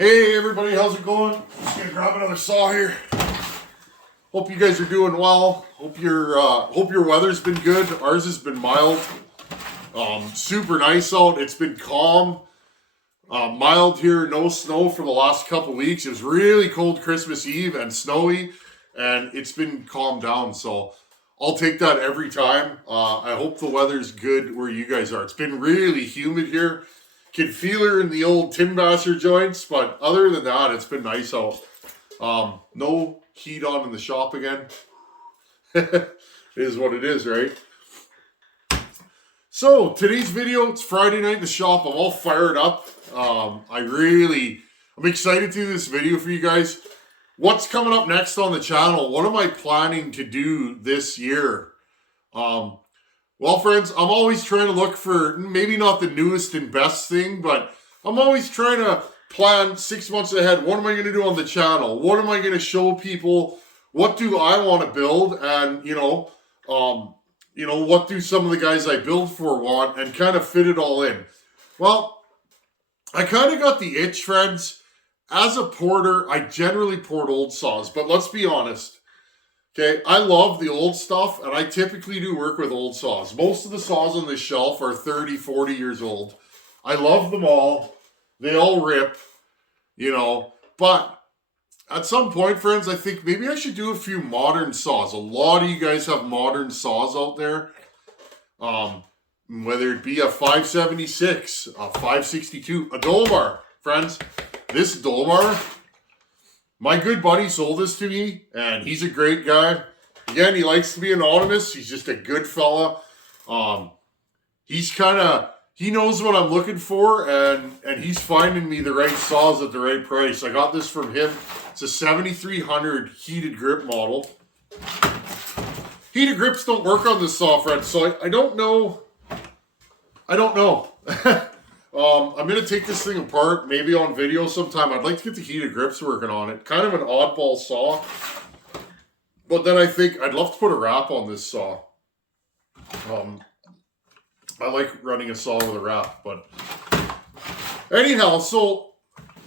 Hey everybody, how's it going? Just gonna grab another saw here. Hope you guys are doing well. Hope your weather's been good. Ours has been mild. Super nice out. It's been calm. Mild here, no snow for the last couple weeks. It was really cold Christmas Eve and snowy, and it's been calmed down. So I'll take that every time. I hope the weather's good where you guys are. It's been really humid here. Can feel her in the old Tinbasser joints, but other than that, it's been nice out. No heat on in the shop again. It is what it is, right? So today's video, it's Friday night in the shop. I'm all fired up. I'm excited to do this video for you guys. What's coming up next on the channel? What am I planning to do this year? Well, friends, I'm always trying to look for maybe not the newest and best thing, but I'm always trying to plan 6 months ahead. What am I going to do on the channel? What am I going to show people? What do I want to build? And, what do some of the guys I build for want, and kind of fit it all in? Well, I kind of got the itch, friends. As a porter, I generally port old saws, but let's be honest. Okay, I love the old stuff, and I typically do work with old saws. Most of the saws on this shelf are 30, 40 years old. I love them all. They all rip, but at some point, friends, I think maybe I should do a few modern saws. A lot of you guys have modern saws out there. Whether it be a 576, a 562, a Dolmar. Friends, this Dolmar, my good buddy sold this to me, and he's a great guy. Again, he likes to be anonymous. He's just a good fella. He knows what I'm looking for, and he's finding me the right saws at the right price. I got this from him. It's a 7300 heated grip model. Heated grips don't work on this saw, friends, so I don't know. I'm going to take this thing apart, maybe on video sometime. I'd like to get the heated grips working on it. Kind of an oddball saw. But then I think I'd love to put a wrap on this saw. I like running a saw with a wrap. But anyhow,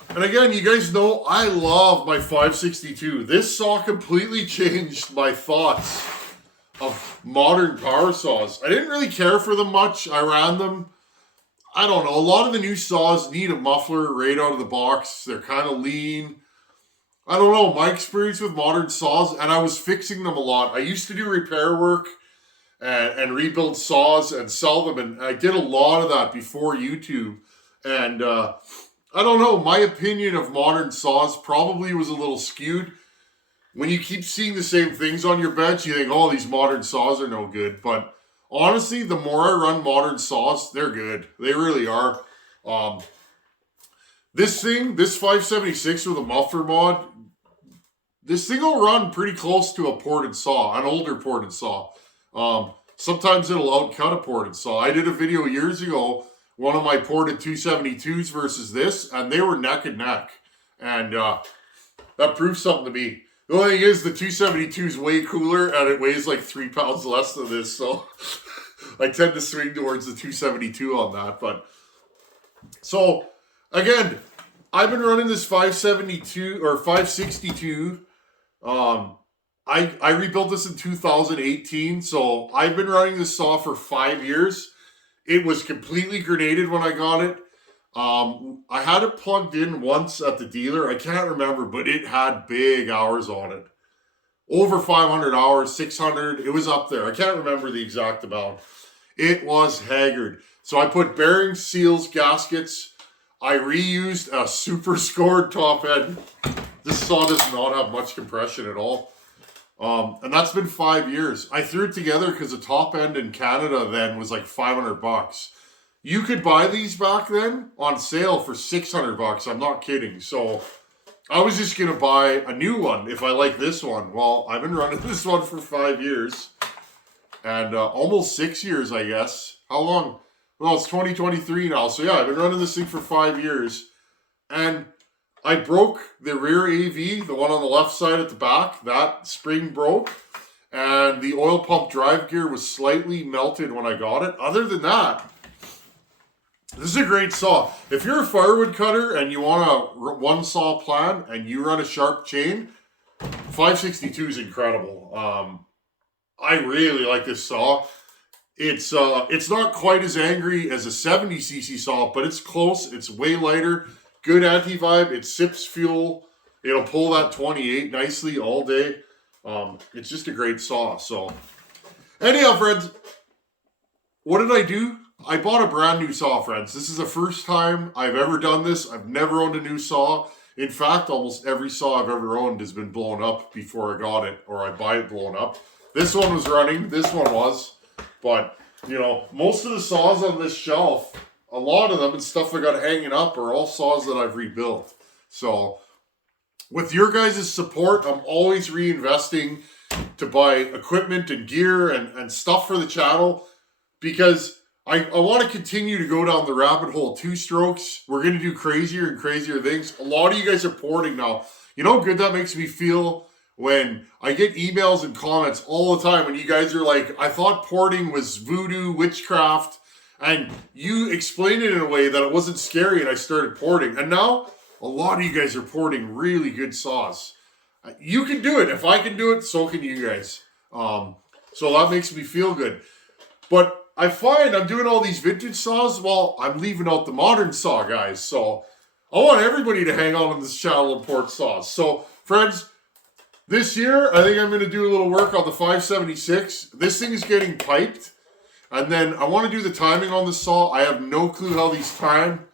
and again, you guys know I love my 562. This saw completely changed my thoughts of modern power saws. I didn't really care for them much. I ran them. I don't know. A lot of the new saws need a muffler right out of the box. They're kind of lean. I don't know. My experience with modern saws, and I was fixing them a lot. I used to do repair work and rebuild saws and sell them, and I did a lot of that before YouTube. And I don't know. My opinion of modern saws probably was a little skewed. When you keep seeing the same things on your bench, you think, oh, these modern saws are no good. But honestly, the more I run modern saws, they're good. They really are. This 576 with a muffler mod, this thing will run pretty close to a ported saw, an older ported saw. Sometimes it'll outcut a ported saw. I did a video years ago, one of my ported 272s versus this, and they were neck and neck. And that proves something to me. The only thing is, the 272 is way cooler, and it weighs like 3 pounds less than this, so I tend to swing towards the 272 on that. But so again, I've been running this 572 or 562. I rebuilt this in 2018, so I've been running this saw for 5 years. It was completely grenaded when I got it. I had it plugged in once at the dealer. I can't remember, but it had big hours on it. Over 500 hours, 600. It was up there. I can't remember the exact amount. It was haggard. So I put bearings, seals, gaskets. I reused a super scored top end. This saw does not have much compression at all. And that's been 5 years. I threw it together because the top end in Canada then was like $500. You could buy these back then on sale for $600. I'm not kidding. So I was just going to buy a new one if I like this one. Well, I've been running this one for 5 years. And almost 6 years, I guess. How long? Well, it's 2023 now. So yeah, I've been running this thing for 5 years. And I broke the rear AV, the one on the left side at the back. That spring broke. And the oil pump drive gear was slightly melted when I got it. Other than that, This is a great saw. If you're a firewood cutter and you want a one saw plan and you run a sharp chain, 562 is incredible. I really like this saw. It's not quite as angry as a 70cc saw, but it's close. It's way lighter. Good anti-vibe. It sips fuel. It'll pull that 28 nicely all day. It's just a great saw. So, anyhow, friends, what did I do? I bought a brand new saw, friends. This is the first time I've ever done this. I've never owned a new saw. In fact, almost every saw I've ever owned has been blown up before I got it, or I buy it blown up. This one was running. This one was. But, you know, most of the saws on this shelf, a lot of them and stuff I got hanging up are all saws that I've rebuilt. So, with your guys' support, I'm always reinvesting to buy equipment and gear and stuff for the channel, because I want to continue to go down the rabbit hole. Two strokes. We're going to do crazier and crazier things. A lot of you guys are porting now. You know how good that makes me feel when I get emails and comments all the time when you guys are like, I thought porting was voodoo, witchcraft, and you explained it in a way that it wasn't scary, and I started porting. And now a lot of you guys are porting really good saws. You can do it. If I can do it, so can you guys. So that makes me feel good. But I find I'm doing all these vintage saws while I'm leaving out the modern saw, guys. So I want everybody to hang on this channel and port saws. So, friends, this year, I think I'm going to do a little work on the 576. This thing is getting piped. And then I want to do the timing on the saw. I have no clue how these time.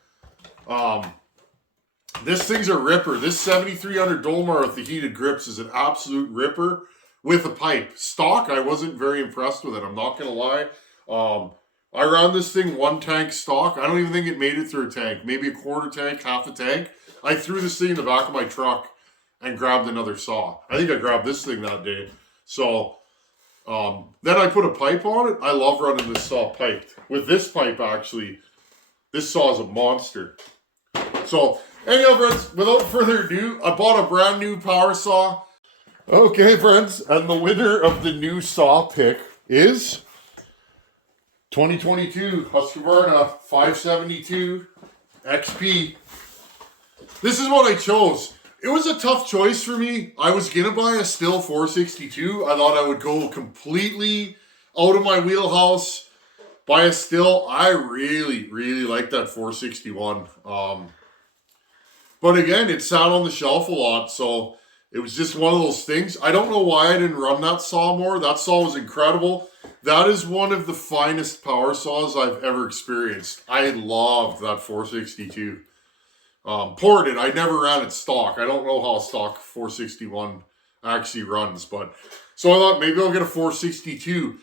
This thing's a ripper. This 7300 Dolmar with the heated grips is an absolute ripper with a pipe. Stock, I wasn't very impressed with it. I'm not going to lie. I ran this thing one tank stock. I don't even think it made it through a tank. Maybe a quarter tank, half a tank. I threw this thing in the back of my truck and grabbed another saw. I think I grabbed this thing that day. So, then I put a pipe on it. I love running this saw piped. With this pipe, actually, this saw is a monster. So, anyhow, friends, without further ado, I bought a brand new power saw. Okay, friends, and the winner of the new saw pick is 2022 Husqvarna 572 XP. This is what I chose. It was a tough choice for me. I was going to buy a Stihl 462. I thought I would go completely out of my wheelhouse, buy a Stihl. I really, really like that 461. But again, it sat on the shelf a lot, so it was just one of those things. I don't know why I didn't run that saw more. That saw was incredible. That is one of the finest power saws I've ever experienced. I loved that 462. Ported, I never ran it stock. I don't know how a stock 461 actually runs, but so I thought maybe I'll get a 462.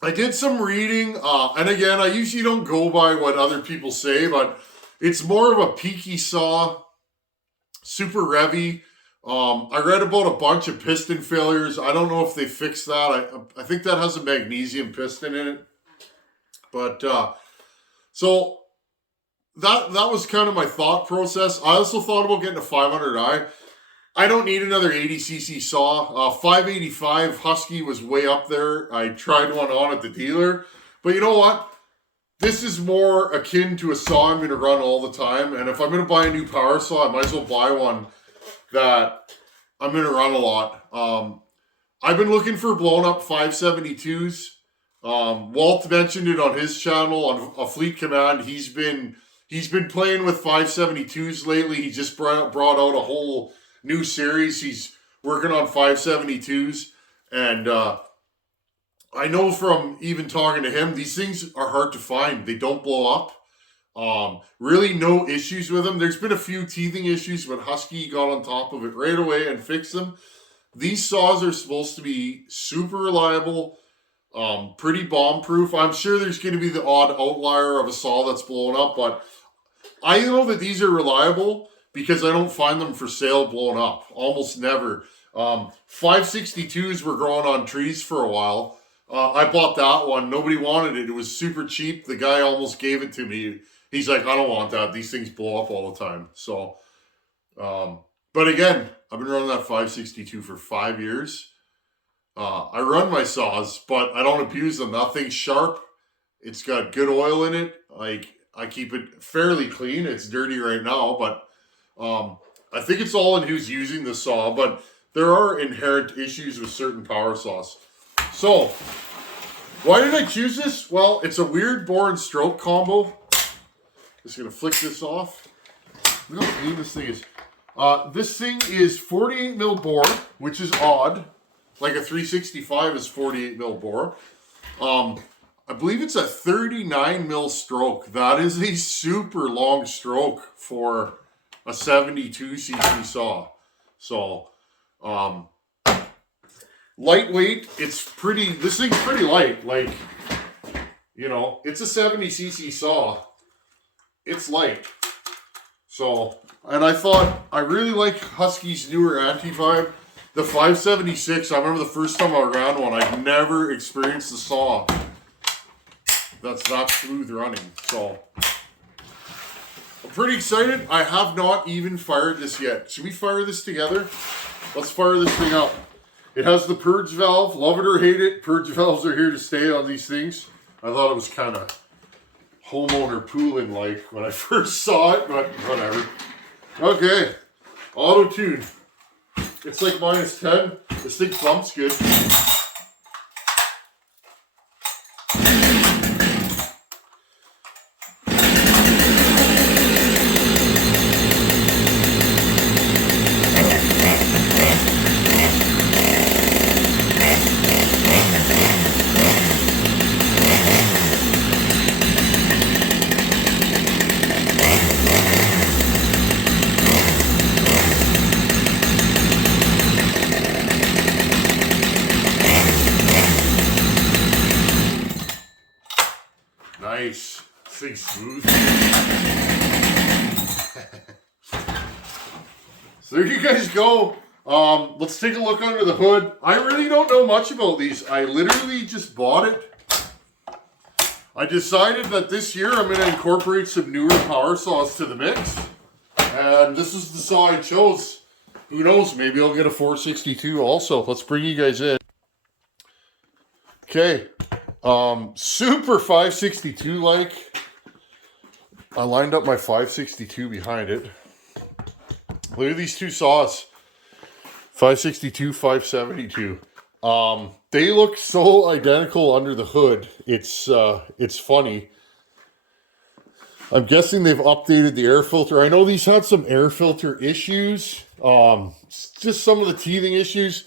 I did some reading, and again, I usually don't go by what other people say, but it's more of a peaky saw, super revvy. I read about a bunch of piston failures. I don't know if they fixed that. I think that has a magnesium piston in it. But, so that was kind of my thought process. I also thought about getting a 500i. I don't need another 80cc saw. 585 Husky was way up there. I tried one on at the dealer. But you know what? This is more akin to a saw I'm going to run all the time. And if I'm going to buy a new power saw, I might as well buy one that I'm going to run a lot. I've been looking for blown up 572s. Walt mentioned it on his channel on a Fleet Command. He's been playing with 572s lately. He just brought out a whole new series. He's working on 572s. And I know from even talking to him, these things are hard to find. They don't blow up. Really no issues with them. There's been a few teething issues, but Husky got on top of it right away and fixed them. These saws are supposed to be super reliable, pretty bomb-proof. I'm sure there's going to be the odd outlier of a saw that's blown up, but I know that these are reliable because I don't find them for sale blown up. Almost never. 562s were growing on trees for a while. I bought that one. Nobody wanted it. It was super cheap. The guy almost gave it to me. He's like, I don't want that. These things blow up all the time. So, but again, I've been running that 562 for 5 years. I run my saws, but I don't abuse them. That thing's sharp. It's got good oil in it. Like, I keep it fairly clean. It's dirty right now, but I think it's all in who's using the saw. But there are inherent issues with certain power saws. So, why did I choose this? Well, it's a weird bore and stroke combo. Just gonna flick this off. Look how clean this thing is. This thing is 48 mil bore, which is odd. Like a 365 is 48 mil bore. I believe it's a 39 mil stroke. That is a super long stroke for a 72cc saw. So, lightweight. It's pretty. This thing's pretty light. Like, you know, it's a 70cc saw. It's light. So, and I thought, I really like Husky's newer anti-vibe. The 576, I remember the first time I ran one, I've never experienced a saw that's that smooth running. So, I'm pretty excited. I have not even fired this yet. Should we fire this together? Let's fire this thing up. It has the purge valve. Love it or hate it, purge valves are here to stay on these things. I thought it was kind of homeowner pooling like when I first saw it, but whatever. Okay, auto tune. It's like -10. This thing thumps good. Nice. This thing's smooth. So there you guys go. Let's take a look under the hood. I really don't know much about these. I literally just bought it. I decided that this year I'm going to incorporate some newer power saws to the mix. And this is the saw I chose. Who knows? Maybe I'll get a 462 also. Let's bring you guys in. Okay. Super 562 like. I lined up my 562 behind it. Look at these two saws. 562, 572. They look so identical under the hood. It's funny. I'm guessing they've updated the air filter. I know these had some air filter issues. Just some of the teething issues.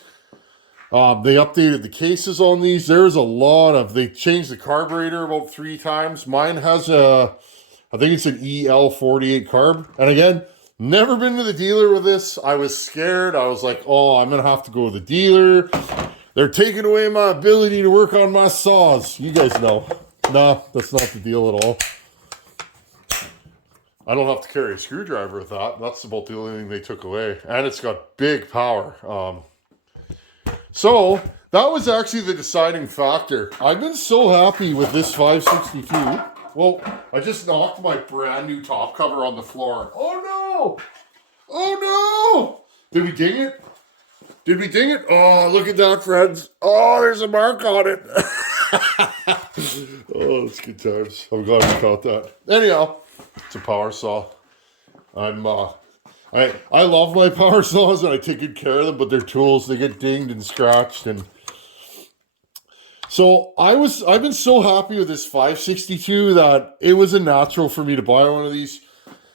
They updated the cases on these. There's a lot of, they changed the carburetor about 3 times. Mine has I think it's an EL48 carb. And again, never been to the dealer with this. I was scared. I was like, oh, I'm going to have to go to the dealer. They're taking away my ability to work on my saws. You guys know. Nah, that's not the deal at all. I don't have to carry a screwdriver with that. That's about the only thing they took away. And it's got big power. So, that was actually the deciding factor. I've been so happy with this 562. Well, I just knocked my brand new top cover on the floor. Oh no! Oh no! Did we ding it? Did we ding it? Oh, look at that, friends. Oh, there's a mark on it. Oh, it's good times. I'm glad we caught that. Anyhow, it's a power saw. I love my power saws and I take good care of them, but they're tools. They get dinged and scratched. And so I've been so happy with this 562 that it was a natural for me to buy one of these.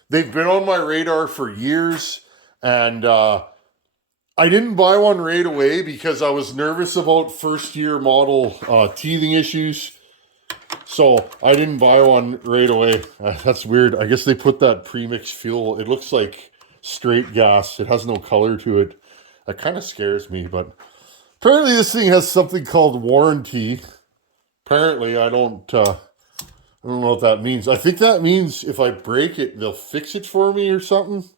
They've been on my radar for years, and I didn't buy one right away because I was nervous about first year model teething issues. So I didn't buy one right away. That's weird. I guess they put that premixed fuel. It looks like straight gas. It has no color to it. That kind of scares me, but apparently this thing has something called warranty. Apparently, I don't know what that means. I think that means if I break it, they'll fix it for me or something.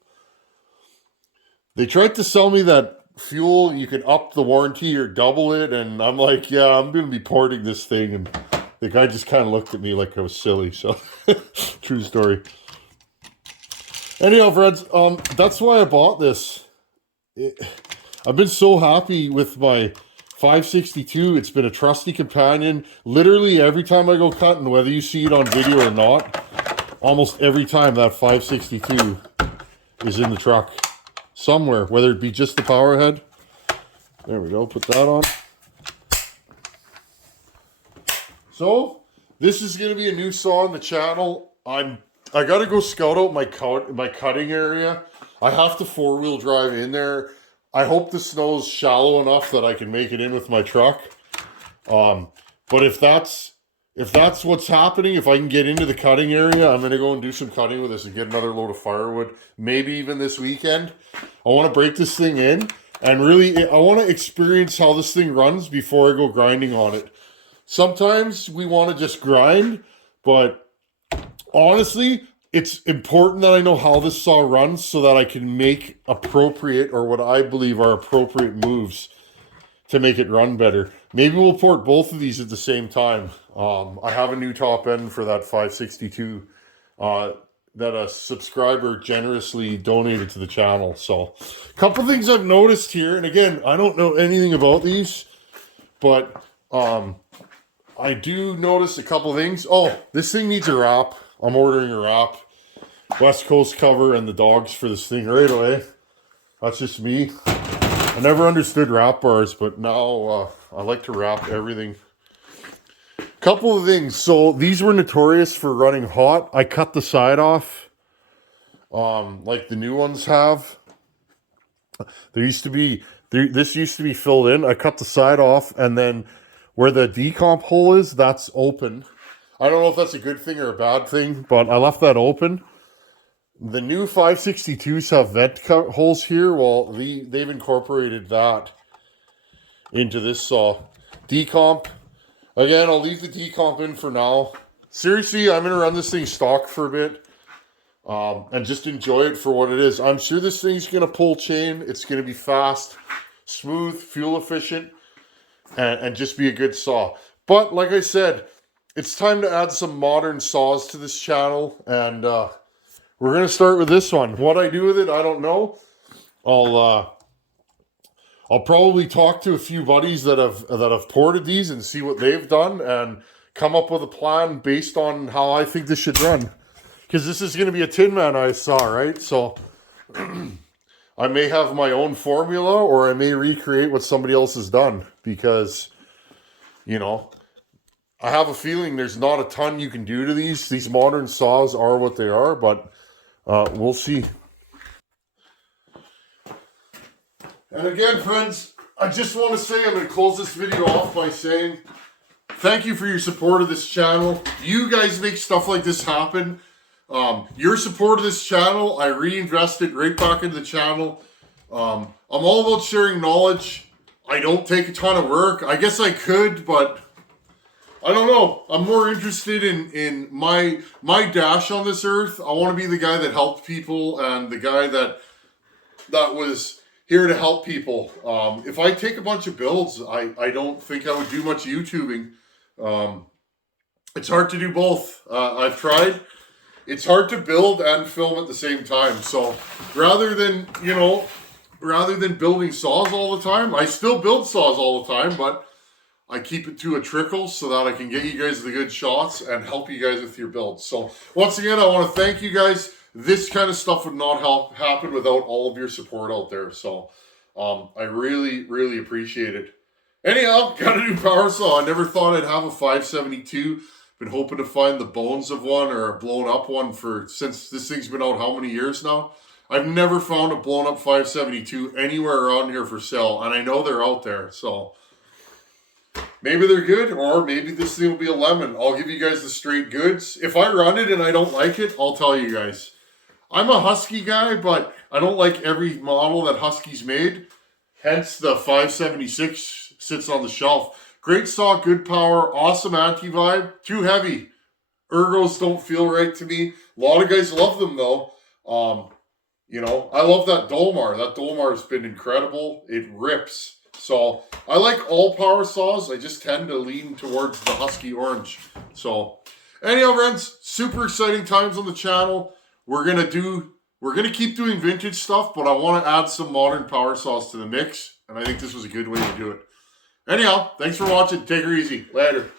They tried to sell me that fuel, you could up the warranty or double it, and I'm like, yeah, I'm going to be porting this thing, and the guy just kind of looked at me like I was silly, so true story. Anyhow, friends, that's why I bought this. I've been so happy with my 562, it's been a trusty companion. Literally every time I go cutting, whether you see it on video or not, almost every time that 562 is in the truck somewhere, whether it be just the power head. There we go, put that on. So this is going to be a new saw on the channel. I got to go scout out my cutting area. I have to 4-wheel drive in there. I hope the snow's shallow enough that I can make it in with my truck. But if that's what's happening, if I can get into the cutting area, I'm going to go and do some cutting with this and get another load of firewood. Maybe even this weekend. I want to break this thing in and really, I want to experience how this thing runs before I go grinding on it. Sometimes we want to just grind, but honestly, it's important that I know how this saw runs so that I can make appropriate, or what I believe are appropriate moves to make it run better. Maybe we'll port both of these at the same time. I have a new top end for that 562 that a subscriber generously donated to the channel. So a couple things I've noticed here, and again, I don't know anything about these, but I do notice a couple things. Oh, this thing needs a wrap. I'm ordering a wrap. West Coast cover and the dogs for this thing right away. That's just me. I never understood wrap bars, but now I like to wrap everything. Couple of things. So these were notorious for running hot. I cut the side off, like the new ones have. This used to be filled in. I cut the side off, and then where the decomp hole is, that's open. I don't know if that's a good thing or a bad thing, but I left that open. The new 562s have vent holes here. Well, they've incorporated that into this saw. Decomp. Again, I'll leave the decomp in for now. Seriously, I'm going to run this thing stock for a bit and just enjoy it for what it is. I'm sure this thing's going to pull chain. It's going to be fast, smooth, fuel efficient, and just be a good saw. But like I said, it's time to add some modern saws to this channel, and we're going to start with this one. What I do with it, I don't know. I'll probably talk to a few buddies that have ported these and see what they've done and come up with a plan based on how I think this should run. Because this is going to be a Tin Man Eyes saw, right? So I may have my own formula, or I may recreate what somebody else has done, because, you know, I have a feeling there's not a ton you can do to these. These modern saws are what they are, but we'll see. And again, friends, I just want to say, I'm going to close this video off by saying thank you for your support of this channel. You guys make stuff like this happen. Your support of this channel, I reinvest it right back into the channel. I'm all about sharing knowledge. I don't take a ton of work. I guess I could, but I don't know. I'm more interested in my dash on this earth. I want to be the guy that helped people, and the guy that was here to help people. If I take a bunch of builds, I don't think I would do much YouTubing. It's hard to do both. I've tried. It's hard to build and film at the same time. So rather than building saws all the time, I still build saws all the time, but I keep it to a trickle so that I can get you guys the good shots and help you guys with your builds. So once again, I want to thank you guys. This kind of stuff would not happen without all of your support out there. So I really, really appreciate it. Anyhow, got a new power saw. I never thought I'd have a 572. Been hoping to find the bones of one, or a blown up one, since this thing's been out how many years now? I've never found a blown up 572 anywhere around here for sale, and I know they're out there. So maybe they're good, or maybe this thing will be a lemon. I'll give you guys the straight goods. If I run it and I don't like it, I'll tell you guys. I'm a Husky guy, but I don't like every model that Husky's made. Hence the 576 sits on the shelf. Great saw, good power, awesome anti-vibe. Too heavy. Ergos don't feel right to me. A lot of guys love them though. You know, I love that Dolmar. That Dolmar has been incredible. It rips. So I like all power saws. I just tend to lean towards the Husky Orange. So anyhow, friends, super exciting times on the channel. We're gonna keep doing vintage stuff, but I want to add some modern power saws to the mix, and I think this was a good way to do it. Anyhow, thanks for watching. Take her easy. Later.